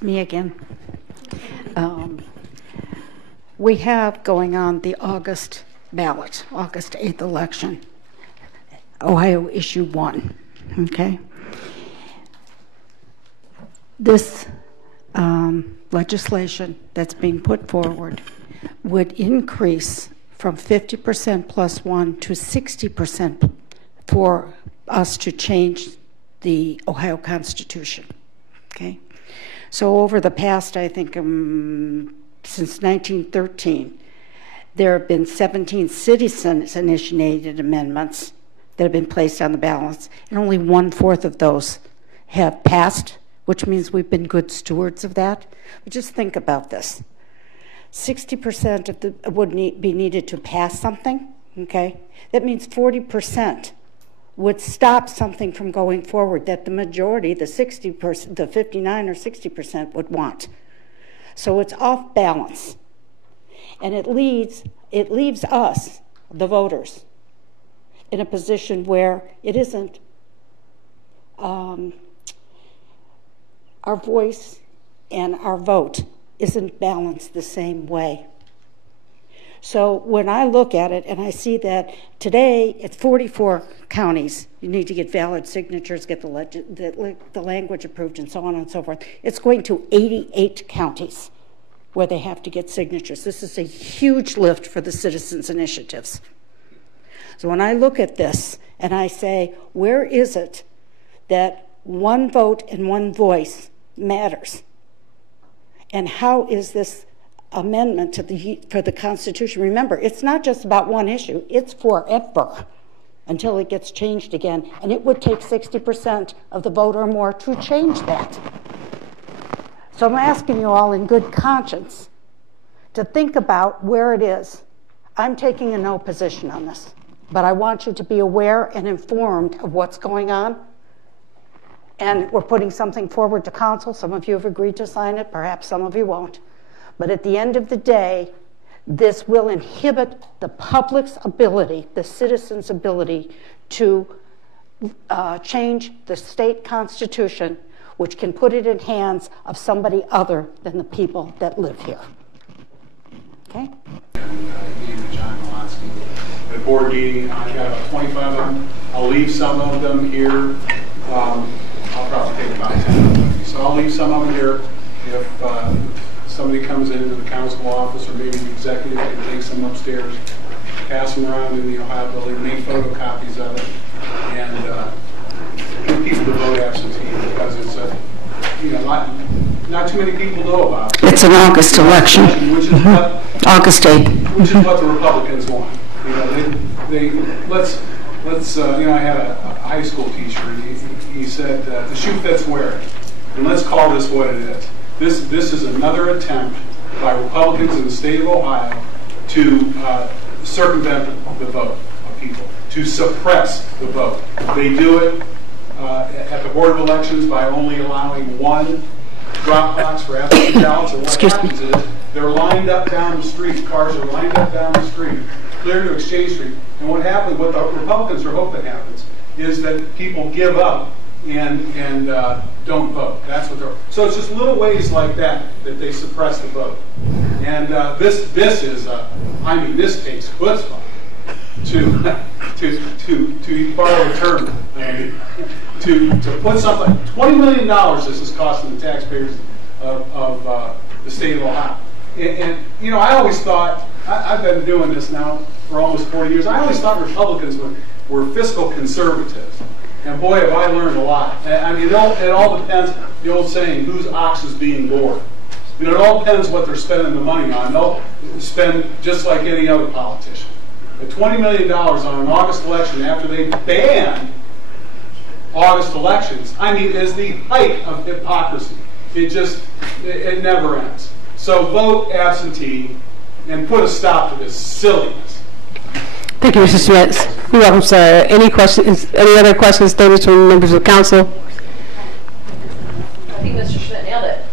It's me again. We have going on the August ballot, August 8th election, Ohio issue 1, okay? This legislation that's being put forward would increase from 50% plus 1 to 60% for us to change the Ohio Constitution, okay? So over the past, I think, since 1913, there have been 17 citizens-initiated amendments that have been placed on the ballot, and only 1/4 of those have passed, which means we've been good stewards of that. But just think about this. 60% of the would be needed to pass something, okay? That means 40% would stop something from going forward that the majority, the 60%, the 59 or 60% would want. So it's off balance. And it leaves us, the voters, in a position where it isn't our voice and our vote isn't balanced the same way. So when I look at it and I see that today it's 44 counties, you need to get valid signatures, get the language approved, and so on and so forth. It's going to 88 counties where they have to get signatures. This is a huge lift for the citizens' initiatives. So when I look at this and I say, where is it that one vote and one voice matters? And how is this amendment to for the Constitution? Remember, it's not just about one issue. It's forever until it gets changed again. And it would take 60% of the vote or more to change that. So I'm asking you all in good conscience to think about where it is. I'm taking a no position on this, but I want you to be aware and informed of what's going on. And we're putting something forward to council. Some of you have agreed to sign it, perhaps some of you won't. But at the end of the day, this will inhibit the public's ability, the citizens' ability to change the state constitution, which can put it in hands of somebody other than the people that live here. Okay? At a board meeting, I've got about 25 of them. I'll leave some of them here. I'll probably take about 10 of them. So I'll leave some of them here. If somebody comes into the council office or maybe the executive and takes them upstairs, pass them around in the Ohio building, make photocopies of it, and get people to vote absentee because it's not too many people know about it. It's an August election, which is what August 8th. Which is what the Republicans want. You know, let's I had a high school teacher, and he said, the shoe fits wear it, and let's call this what it is. This is another attempt by Republicans in the state of Ohio to circumvent the vote of people, to suppress the vote. They do it at the Board of Elections by only allowing one drop box for absentee ballots. And what happens is they're lined up down the street. Cars are lined up down the street, clear to Exchange Street. And what happens, what the Republicans are hoping happens, is that people give up and don't vote. That's what they're. So it's just little ways like that they suppress the vote. And this is, I mean, this takes chutzpah to borrow a term. To put something, $20 million this is costing the taxpayers of the state of Ohio. And you know, I always thought, I've been doing this now for almost 40 years, I always thought Republicans were fiscal conservatives. And boy, have I learned a lot. I mean, it all depends, the old saying, whose ox is being gored. You know, it all depends what they're spending the money on. They'll spend just like any other politician. But $20 million on an August election after they banned August elections, I mean, is the height of hypocrisy. It never ends. So vote absentee and put a stop to this silliness. Thank you, Mr. Schmidt. You're welcome, sir. Any questions? Any other questions, statements from members of council? I think Mr. Schmidt nailed it.